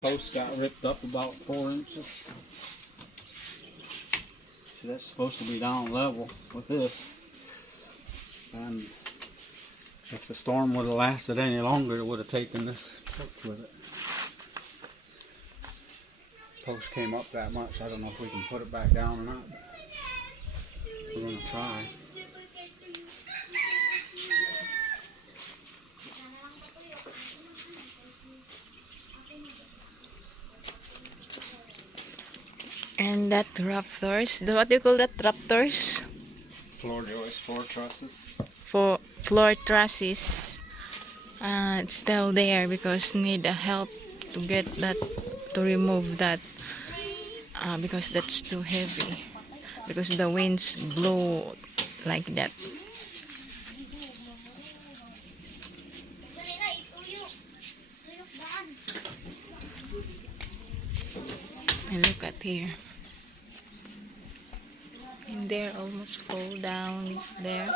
Post got ripped up about 4 inches. So that's supposed to be down level with this. And if the storm would have lasted any longer, it would have taken this porch with it. Post came up that much. I don't know if we can put it back down or not. We're going to try. And that raptors, what do you call that? Raptors? Floor joist, floor trusses. For floor trusses. It's still there because need a help to get that, to remove that, because that's too heavy, because the winds blow like that. And look at here, and there almost fall down there.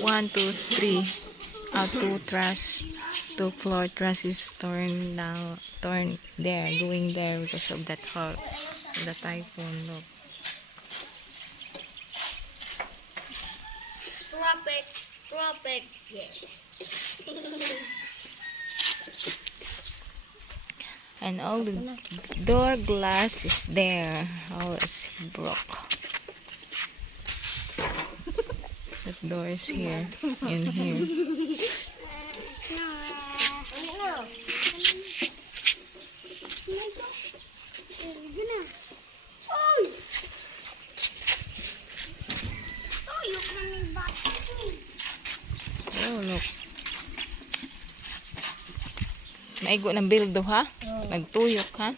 One, two, three. Two floor trusses torn down, torn there, going there because of that hurt, the typhoon. Look. Drop it. Yeah. And all the door glass is there. All is broke. That door is here, in here. Oh, look. Maigo ng bildo, ha? Nagtuyok, ha?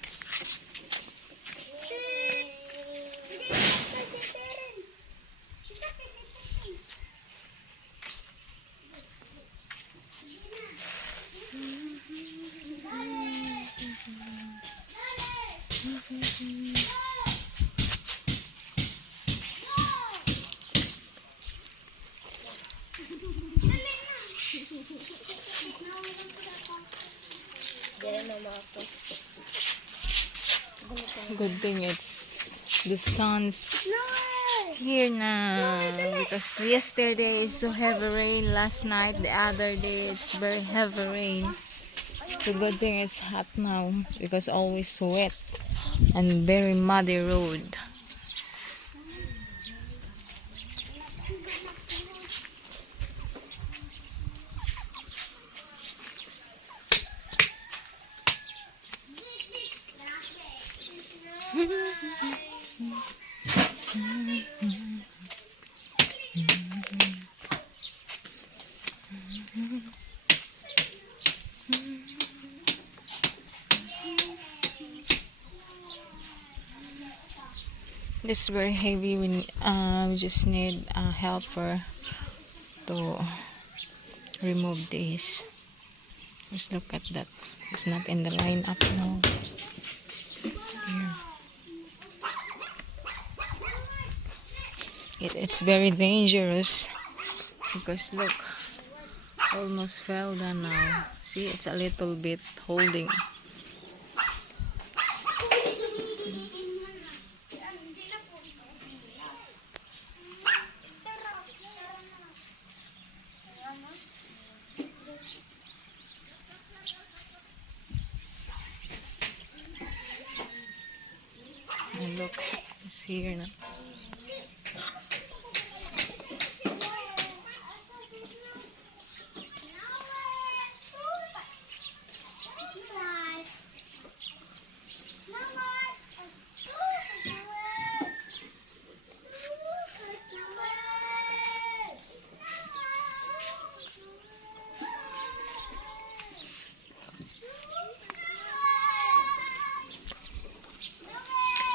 Good thing it's the sun's here now, because yesterday is so heavy rain, last night, the other day it's very heavy rain. So good thing it's hot now, because always wet and very muddy road. It's very heavy. We just need a helper to remove this. Just look at that. It's not in the lineup now. Here. It's very dangerous because look, almost fell down now. See, it's a little bit holding. Look, it's here now.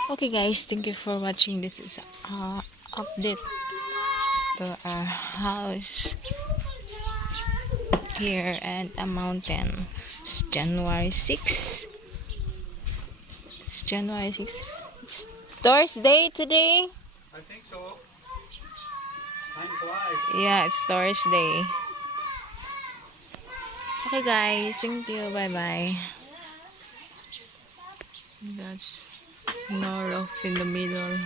Okay guys, thank you for watching. This is update to our house here at a mountain. It's January 6. It's January 6. It's Thursday today. I think so. Time flies. Yeah, it's Thursday. Okay guys, thank you. Bye bye. That's no roof in the middle.